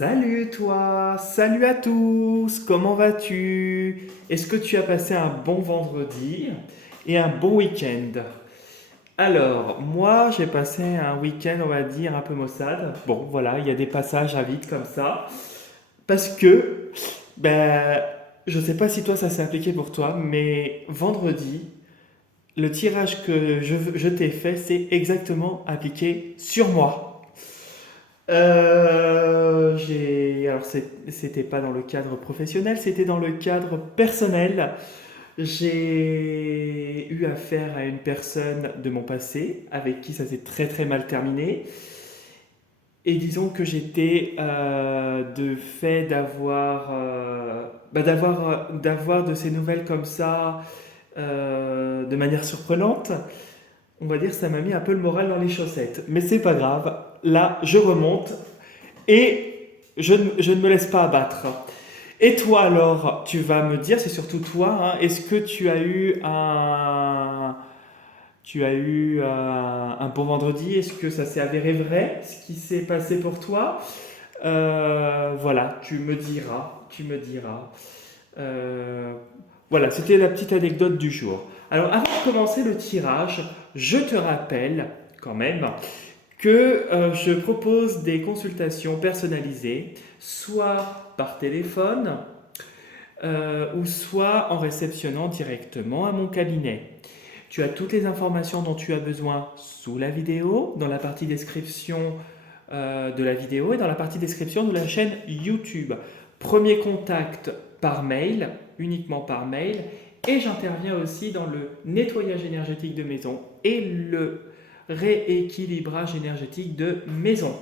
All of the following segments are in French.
Salut toi, salut à tous, comment vas-tu? Est-ce que tu as passé un bon vendredi et un bon week-end? Alors, moi j'ai passé un week-end, on va dire, un peu maussade. Bon, voilà, il y a des passages à vide comme ça. Parce que, ben, je sais pas si toi ça s'est appliqué pour toi, mais vendredi, le tirage que je t'ai fait, c'est exactement appliqué sur moi. Alors c'était pas dans le cadre professionnel, c'était dans le cadre personnel. J'ai eu affaire à une personne de mon passé avec qui ça s'est très très mal terminé. Et disons que j'étais de fait d'avoir de ces nouvelles comme ça de manière surprenante. On va dire que ça m'a mis un peu le moral dans les chaussettes. Mais c'est pas grave. Là, je remonte et je ne me laisse pas abattre. Et toi alors, tu vas me dire, c'est surtout toi, hein, est-ce que tu as eu un bon vendredi? Est-ce que ça s'est avéré vrai, ce qui s'est passé pour toi? Voilà, tu me diras. Euh, voilà, c'était la petite anecdote du jour. Alors, avant de commencer le tirage, je te rappelle quand même que je propose des consultations personnalisées, soit par téléphone, ou soit en réceptionnant directement à mon cabinet. Tu as toutes les informations dont tu as besoin sous la vidéo, dans la partie description de la vidéo et dans la partie description de la chaîne YouTube. Premier contact par mail, uniquement par mail, et j'interviens aussi dans le nettoyage énergétique de maison et le rééquilibrage énergétique de maison.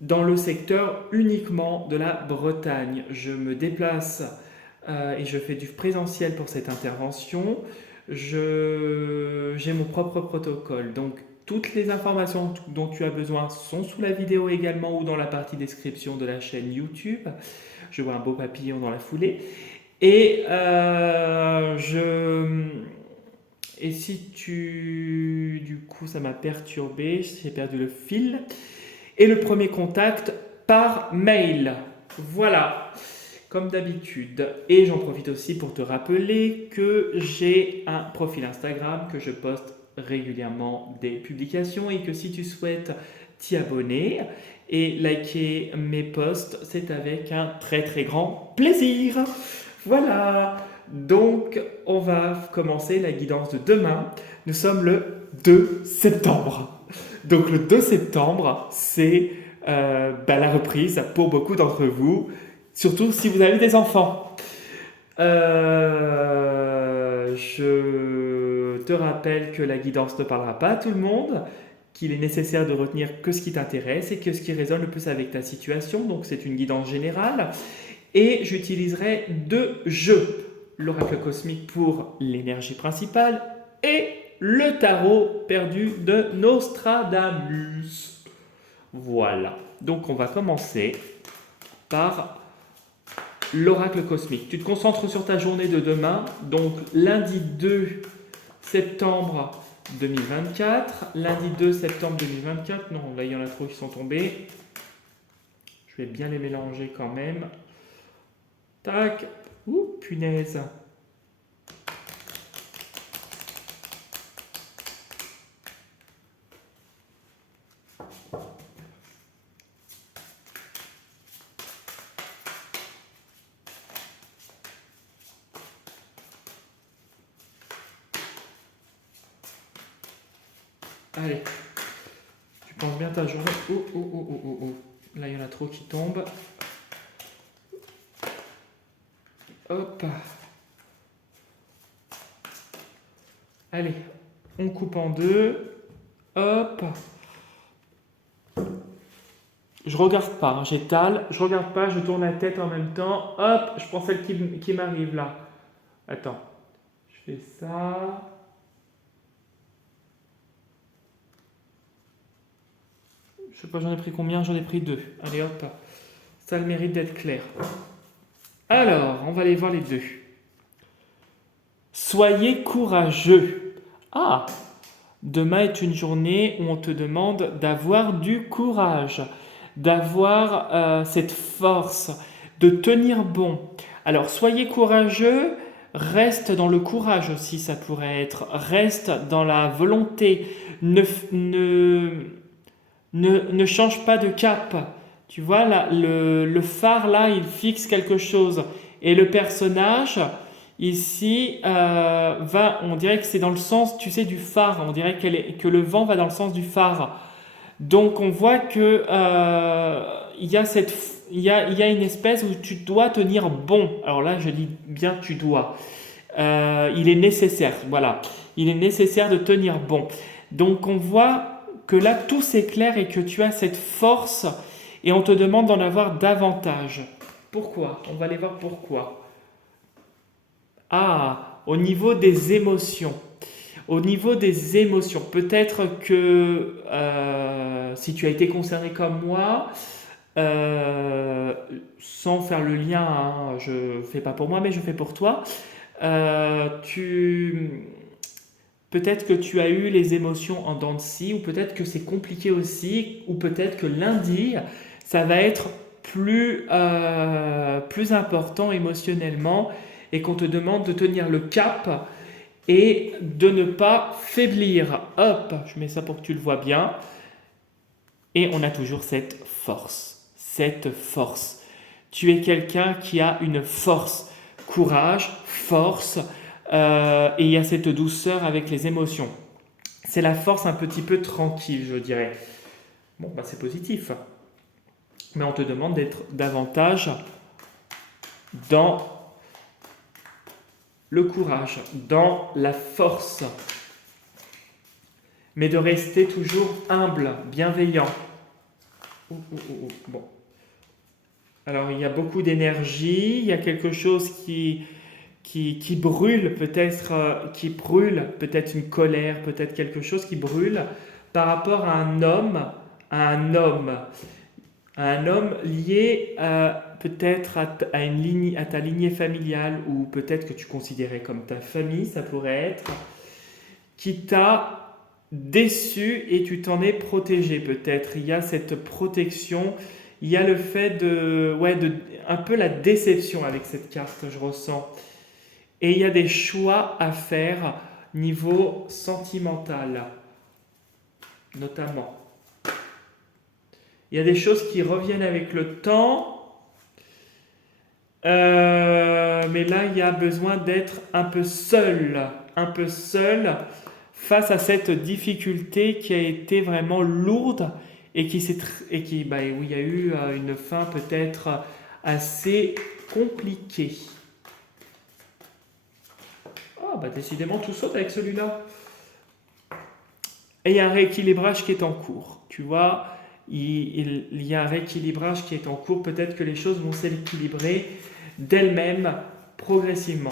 Dans le secteur uniquement de la Bretagne, je me déplace et je fais du présentiel pour cette intervention. J'ai mon propre protocole, donc toutes les informations dont tu as besoin sont sous la vidéo également ou dans la partie description de la chaîne YouTube. Je vois un beau papillon dans la foulée. Et, et si tu... Du coup, ça m'a perturbé, j'ai perdu le fil. Et le premier contact par mail. Voilà, comme d'habitude. Et j'en profite aussi pour te rappeler que j'ai un profil Instagram, que je poste régulièrement des publications et que si tu souhaites t'y abonner et liker mes posts, c'est avec un très très grand plaisir. Voilà, donc on va commencer la guidance de demain. Nous sommes le 2 septembre. Donc le 2 septembre, c'est la reprise pour beaucoup d'entre vous, surtout si vous avez des enfants. Je te rappelle que la guidance ne parlera pas à tout le monde, qu'il est nécessaire de retenir que ce qui t'intéresse et que ce qui résonne le plus avec ta situation. Donc c'est une guidance générale. Et j'utiliserai deux jeux. L'oracle cosmique pour l'énergie principale et le tarot perdu de Nostradamus. Voilà. Donc on va commencer par l'oracle cosmique. Tu te concentres sur ta journée de demain, donc lundi 2 septembre 2024. Lundi 2 septembre 2024. Non, là il y en a trop qui sont tombés. Je vais bien les mélanger quand même. Tac. Ouh, punaise. Allez, tu penses bien ta journée. Oh, oh, oh, oh, oh, oh. Là, il y en a trop qui tombent. Hop. Allez, on coupe en deux. Hop. Je regarde pas, hein, j'étale. Je regarde pas, je tourne la tête en même temps. Hop, je prends celle qui m'arrive là. Attends, je fais ça. Je sais pas, j'en ai pris combien? J'en ai pris deux. Allez hop, ça a le mérite d'être clair. Alors, on va aller voir les deux. Soyez courageux. Ah, demain est une journée où on te demande d'avoir du courage. d'avoir cette force, de tenir bon. Alors, soyez courageux, reste dans le courage aussi, ça pourrait être. Reste dans la volonté. Ne, ne, ne change pas de cap. Tu vois, là, le phare, là, il fixe quelque chose. Et le personnage, ici, on dirait que c'est dans le sens, tu sais, du phare. On dirait que le vent va dans le sens du phare. Donc, on voit que il y a il y a une espèce où tu dois tenir bon. Alors là, je dis bien tu dois. Il est nécessaire, voilà. Il est nécessaire de tenir bon. Donc, on voit que là, tout s'éclaire et que tu as cette force et on te demande d'en avoir davantage. Pourquoi? On va aller voir pourquoi. Ah, au niveau des émotions. Au niveau des émotions, peut-être que si tu as été concerné comme moi, sans faire le lien, hein, je ne fais pas pour moi, mais je fais pour toi, tu, peut-être que tu as eu les émotions en dents de scie, ou peut-être que c'est compliqué aussi, ou peut-être que lundi, ça va être plus important émotionnellement et qu'on te demande de tenir le cap et de ne pas faiblir. Hop, je mets ça pour que tu le vois bien. Et on a toujours cette force. Cette force. Tu es quelqu'un qui a une force. Courage, force, et il y a cette douceur avec les émotions. C'est la force un petit peu tranquille, je dirais. Bon, bah c'est positif. Mais on te demande d'être davantage dans le courage, dans la force. Mais de rester toujours humble, bienveillant. Bon. Alors, il y a beaucoup d'énergie, il y a quelque chose qui brûle, peut-être une colère, peut-être quelque chose qui brûle par rapport à un homme, à un homme, à un homme lié peut-être à une ligne, à ta lignée familiale, ou peut-être que tu considérais comme ta famille, ça pourrait être, qui t'a déçu et tu t'en es protégé peut-être. Il y a cette protection, il y a le fait un peu la déception avec cette carte, je ressens. Et il y a des choix à faire niveau sentimental, notamment. Il y a des choses qui reviennent avec le temps, mais là, il y a besoin d'être un peu seul face à cette difficulté qui a été vraiment lourde et où il y a eu une fin peut-être assez compliquée. Ah, bah décidément, tout saute avec celui-là. Et il y a un rééquilibrage qui est en cours. Tu vois, il y a un rééquilibrage qui est en cours. Peut-être que les choses vont s'équilibrer d'elles-mêmes progressivement.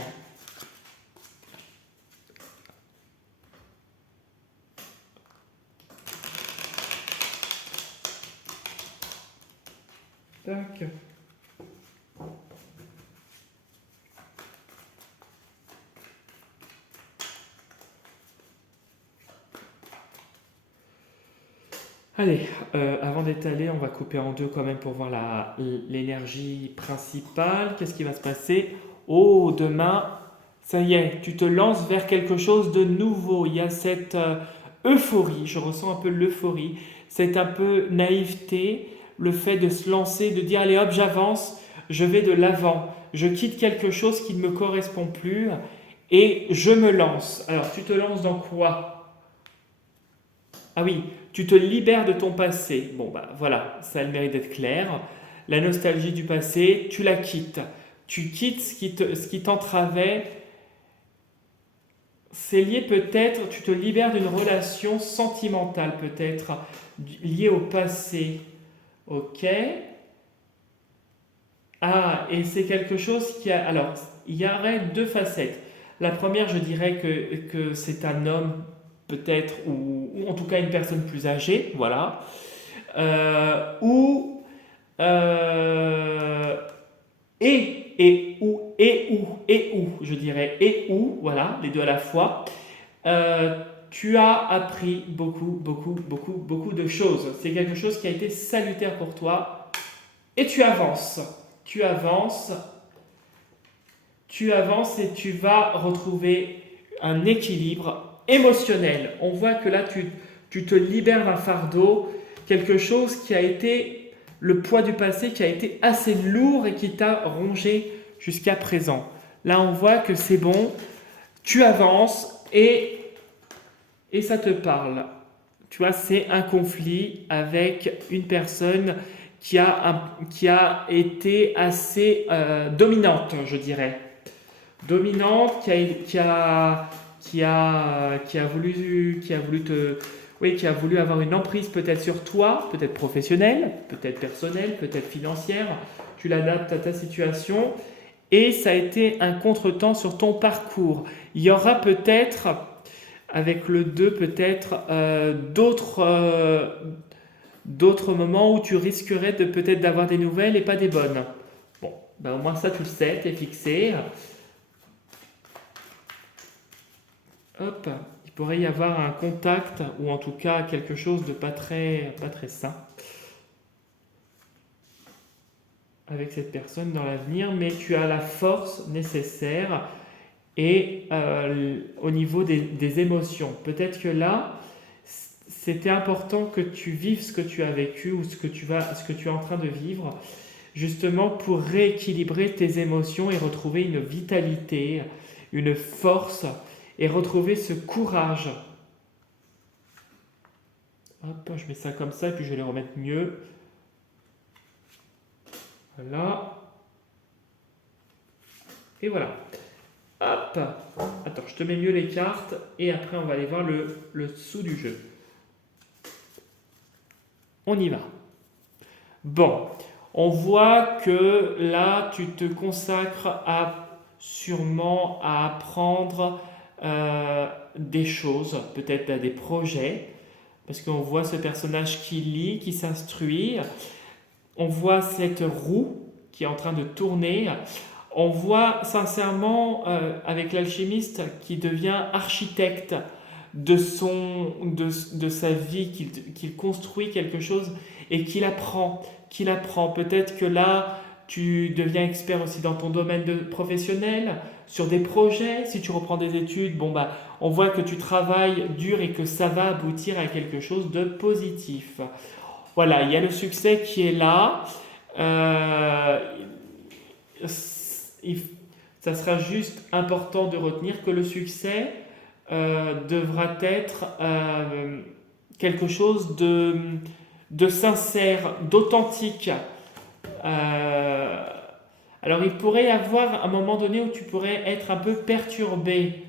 Tac. Allez, avant d'étaler, on va couper en deux quand même pour voir l'énergie principale. Qu'est-ce qui va se passer? Oh, demain, ça y est, tu te lances vers quelque chose de nouveau. Il y a cette euphorie, je ressens un peu l'euphorie, cette un peu naïveté, le fait de se lancer, de dire allez hop, j'avance, je vais de l'avant, je quitte quelque chose qui ne me correspond plus et je me lance. Alors, tu te lances dans quoi? Ah oui, tu te libères de ton passé. Bon, bah voilà, ça a le mérite d'être clair. La nostalgie du passé, tu la quittes. Tu quittes ce qui t'entravait. C'est lié peut-être, tu te libères d'une relation sentimentale peut-être, liée au passé. Ok? Ah, et c'est quelque chose qui a... Alors, il y aurait deux facettes. La première, je dirais que c'est un homme peut-être, ou en tout cas une personne plus âgée, voilà, ou euh, je dirais, et ou, voilà, les deux à la fois. Euh, Tu as appris beaucoup de choses. C'est quelque chose qui a été salutaire pour toi. Et tu avances. Tu avances. Tu avances et tu vas retrouver un équilibre émotionnel. On voit que là, tu te libères d'un fardeau, quelque chose qui a été le poids du passé, qui a été assez lourd et qui t'a rongé jusqu'à présent. Là, on voit que c'est bon, tu avances et ça te parle. Tu vois, c'est un conflit avec une personne qui a été assez dominante, je dirais. Dominante, qui a voulu avoir une emprise peut-être sur toi, peut-être professionnelle, peut-être personnelle, peut-être financière. Tu l'adaptes à ta situation et ça a été un contretemps sur ton parcours. Il y aura peut-être, avec le 2, peut-être d'autres moments où tu risquerais de peut-être d'avoir des nouvelles et pas des bonnes. Bon, ben au moins ça tu le sais, tu es fixé. Hop, il pourrait y avoir un contact ou en tout cas quelque chose de pas très sain avec cette personne dans l'avenir, mais tu as la force nécessaire et au niveau des émotions. Peut-être que là, c'était important que tu vives ce que tu as vécu ou ce que tu es en train de vivre, justement pour rééquilibrer tes émotions et retrouver une vitalité, une force et retrouver ce courage. Hop, je mets ça comme ça et puis je vais les remettre mieux. Voilà. Et voilà. Hop. Attends, je te mets mieux les cartes et après on va aller voir le dessous du jeu. On y va. Bon, on voit que là tu te consacres sûrement à apprendre des choses, peut-être à des projets, parce qu'on voit ce personnage qui lit, qui s'instruit, on voit cette roue qui est en train de tourner, on voit sincèrement avec l'alchimiste qui devient architecte de sa vie, qu'il construit quelque chose et qu'il apprend. Peut-être que là, tu deviens expert aussi dans ton domaine professionnel, sur des projets. Si tu reprends des études, on voit que tu travailles dur et que ça va aboutir à quelque chose de positif. Voilà, il y a le succès qui est là. Ça sera juste important de retenir que le succès devra être quelque chose de sincère, d'authentique. Alors il pourrait y avoir un moment donné où tu pourrais être un peu perturbé,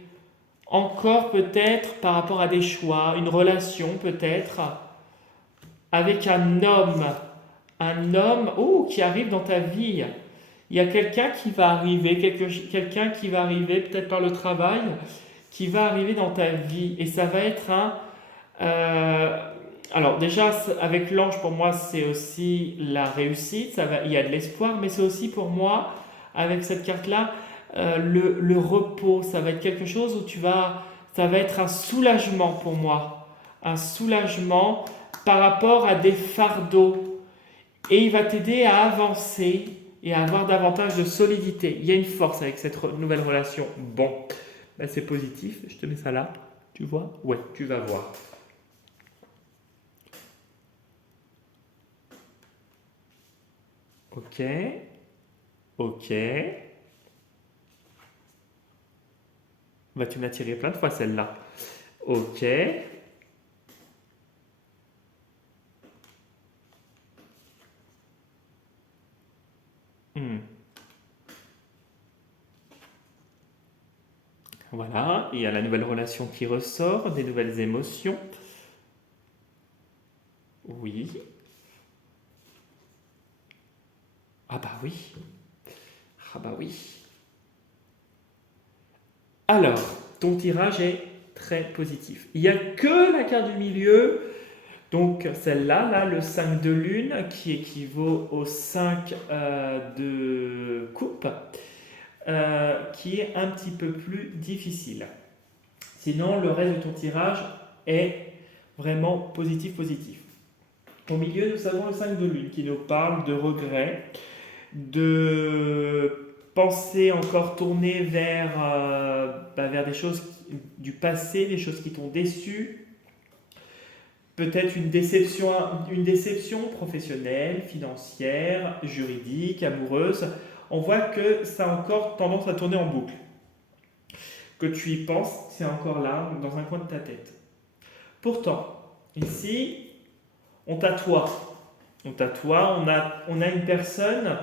encore peut-être par rapport à des choix, une relation peut-être, avec un homme qui arrive dans ta vie. Il y a quelqu'un qui va arriver, quelqu'un qui va arriver peut-être par le travail, qui va arriver dans ta vie et ça va être alors déjà, avec l'ange, pour moi, c'est aussi la réussite, il y a de l'espoir, mais c'est aussi pour moi, avec cette carte-là, le repos. Ça va être quelque chose où ça va être un soulagement pour moi, un soulagement par rapport à des fardeaux. Et il va t'aider à avancer et à avoir davantage de solidité. Il y a une force avec cette nouvelle relation. Bon, c'est positif, je te mets ça là, tu vois? Ouais, tu vas voir. Ok. Tu m'as tiré plein de fois celle-là. Ok. Voilà, il y a la nouvelle relation qui ressort, des nouvelles émotions. Oui. Ah bah oui. Alors, ton tirage est très positif. Il n'y a que la carte du milieu, donc celle-là, là, le 5 de lune, qui équivaut au 5 de coupe, qui est un petit peu plus difficile. Sinon, le reste de ton tirage est vraiment positif, positif. Au milieu, nous avons le 5 de lune qui nous parle de regret, de pensées encore tournées vers des choses du passé, des choses qui t'ont déçu, peut-être une déception professionnelle, financière, juridique, amoureuse. On voit que ça a encore tendance à tourner en boucle. Que tu y penses, c'est encore là, dans un coin de ta tête. Pourtant, ici, on t'attoie. On a une personne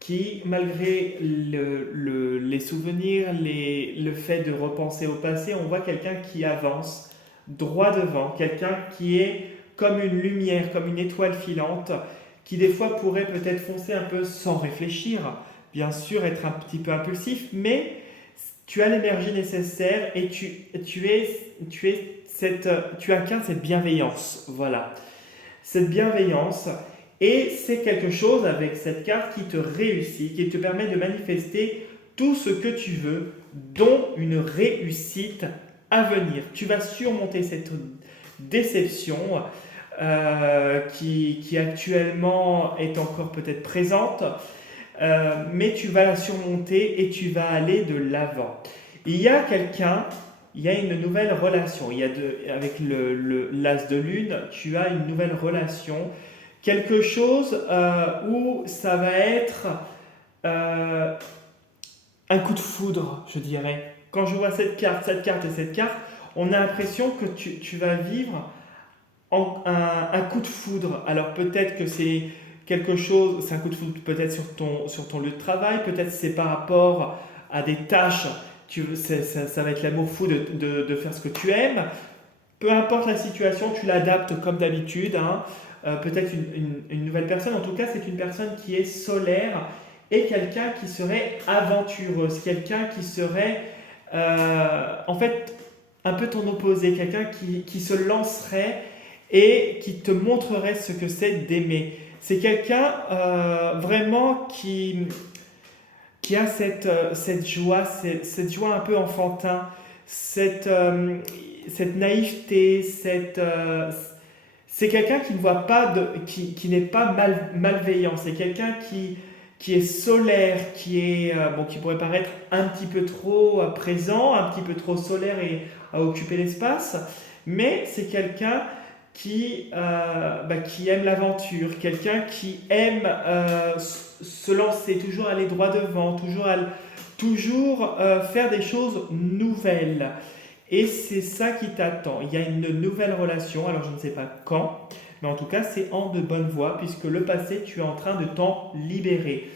qui, malgré les souvenirs, le fait de repenser au passé, on voit quelqu'un qui avance droit devant, quelqu'un qui est comme une lumière, comme une étoile filante, qui des fois pourrait peut-être foncer un peu sans réfléchir, bien sûr être un petit peu impulsif, mais tu as l'énergie nécessaire et tu incarnes cette bienveillance, voilà, cette bienveillance. Et c'est quelque chose avec cette carte qui te réussit, qui te permet de manifester tout ce que tu veux, dont une réussite à venir. Tu vas surmonter cette déception qui actuellement est encore peut-être présente, mais tu vas la surmonter et tu vas aller de l'avant. Il y a une nouvelle relation. Avec l'as de lune, tu as une nouvelle relation. Quelque chose où ça va être un coup de foudre, je dirais. Quand je vois cette carte et cette carte, on a l'impression que tu vas vivre un coup de foudre. Alors peut-être que c'est un coup de foudre peut-être sur ton lieu de travail, peut-être c'est par rapport à des tâches, ça va être l'amour fou de faire ce que tu aimes. Peu importe la situation, tu l'adaptes comme d'habitude, hein. Peut-être une nouvelle personne, en tout cas c'est une personne qui est solaire et quelqu'un qui serait aventureuse, quelqu'un qui serait en fait un peu ton opposé, quelqu'un qui se lancerait et qui te montrerait ce que c'est d'aimer. C'est quelqu'un vraiment qui a cette joie un peu enfantin, cette naïveté, c'est quelqu'un qui ne voit pas qui n'est pas malveillant. C'est quelqu'un qui est solaire, qui pourrait paraître un petit peu trop présent, un petit peu trop solaire et à occuper l'espace, mais c'est quelqu'un qui aime l'aventure, quelqu'un qui aime se lancer, toujours aller droit devant, toujours faire des choses nouvelles. Et c'est ça qui t'attend. Il y a une nouvelle relation, alors je ne sais pas quand, mais en tout cas c'est en de bonne voie, puisque le passé, tu es en train de t'en libérer.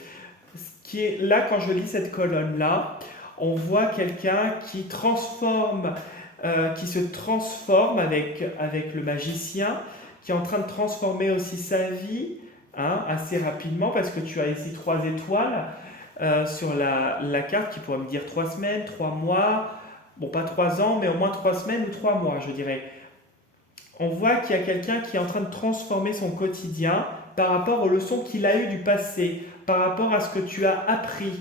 Ce qui est là, quand je lis cette colonne-là, on voit quelqu'un qui se transforme avec le magicien, qui est en train de transformer aussi sa vie, hein, assez rapidement, parce que tu as ici 3 étoiles sur la carte qui pourrait me dire 3 semaines, 3 mois, bon pas 3 ans, mais au moins 3 semaines ou 3 mois, je dirais. On voit qu'il y a quelqu'un qui est en train de transformer son quotidien par rapport aux leçons qu'il a eues du passé, par rapport à ce que tu as appris.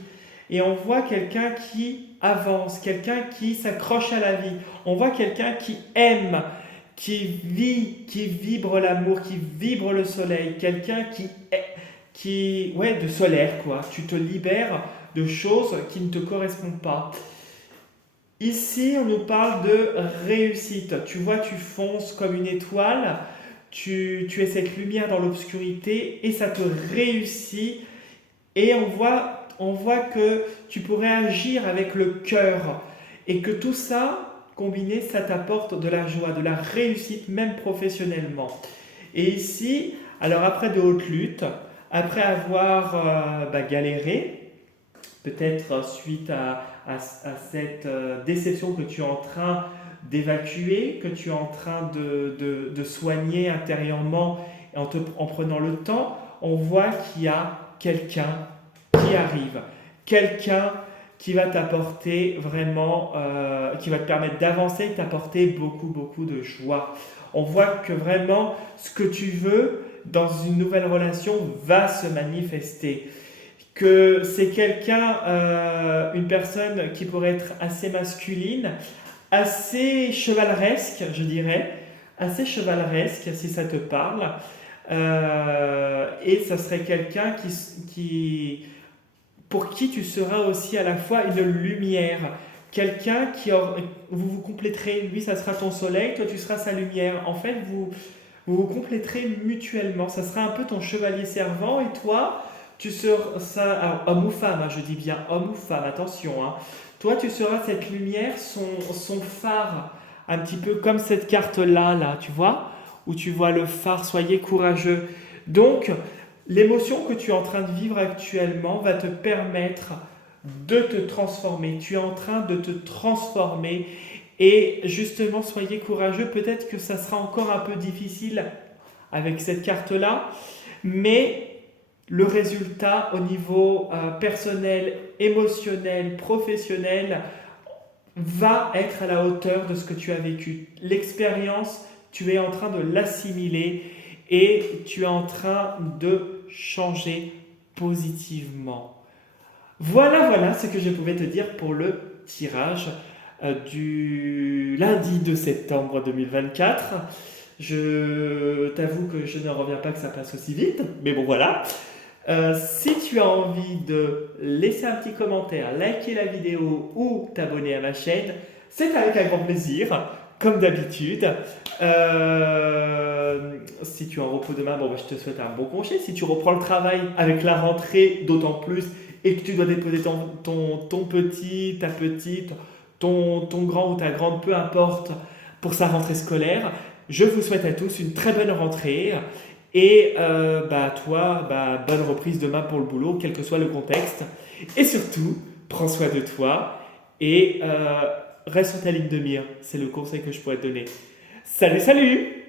Et on voit quelqu'un qui avance, quelqu'un qui s'accroche à la vie. On voit quelqu'un qui aime, qui vit, qui vibre l'amour, qui vibre le soleil. Quelqu'un de solaire, quoi. Tu te libères de choses qui ne te correspondent pas. Ici, on nous parle de réussite. Tu vois, tu fonces comme une étoile, tu es cette lumière dans l'obscurité et ça te réussit. Et on voit que tu pourrais agir avec le cœur et que tout ça, combiné, ça t'apporte de la joie, de la réussite, même professionnellement. Et ici, alors après de hautes luttes, après avoir galéré, peut-être suite à cette déception que tu es en train d'évacuer, que tu es en train de soigner intérieurement en prenant le temps, on voit qu'il y a quelqu'un qui arrive, quelqu'un qui va t'apporter vraiment, qui va te permettre d'avancer, t'apporter beaucoup, beaucoup de joie. On voit que vraiment ce que tu veux dans une nouvelle relation va se manifester. Que c'est quelqu'un, une personne qui pourrait être assez masculine, assez chevaleresque, je dirais, assez chevaleresque si ça te parle. Et ça serait quelqu'un pour qui tu seras aussi à la fois une lumière. Quelqu'un vous vous compléterez, lui ça sera ton soleil, toi tu seras sa lumière. En fait, vous vous compléterez mutuellement. Ça sera un peu ton chevalier servant et toi, tu seras ça, alors, homme ou femme, hein, je dis bien homme ou femme, attention. Hein. Toi, tu seras cette lumière, son phare, un petit peu comme cette carte-là, là, tu vois, où tu vois le phare, soyez courageux. Donc, l'émotion que tu es en train de vivre actuellement va te permettre de te transformer. Tu es en train de te transformer et justement, soyez courageux. Peut-être que ça sera encore un peu difficile avec cette carte-là, mais le résultat au niveau personnel, émotionnel, professionnel va être à la hauteur de ce que tu as vécu. L'expérience, tu es en train de l'assimiler et tu es en train de changer positivement. Voilà ce que je pouvais te dire pour le tirage du lundi 2 septembre 2024. Je t'avoue que je ne reviens pas que ça passe aussi vite, mais bon voilà. Si tu as envie de laisser un petit commentaire, liker la vidéo ou t'abonner à ma chaîne, c'est avec un grand plaisir, comme d'habitude. Si tu es en repos demain, bon, bah, je te souhaite un bon congé. Si tu reprends le travail avec la rentrée, d'autant plus, et que tu dois déposer ton petit, ta petite, ton grand ou ta grande, peu importe, pour sa rentrée scolaire, je vous souhaite à tous une très bonne rentrée. Et toi, bonne reprise demain pour le boulot, quel que soit le contexte. Et surtout, prends soin de toi et reste sur ta ligne de mire. C'est le conseil que je pourrais te donner. Salut, salut!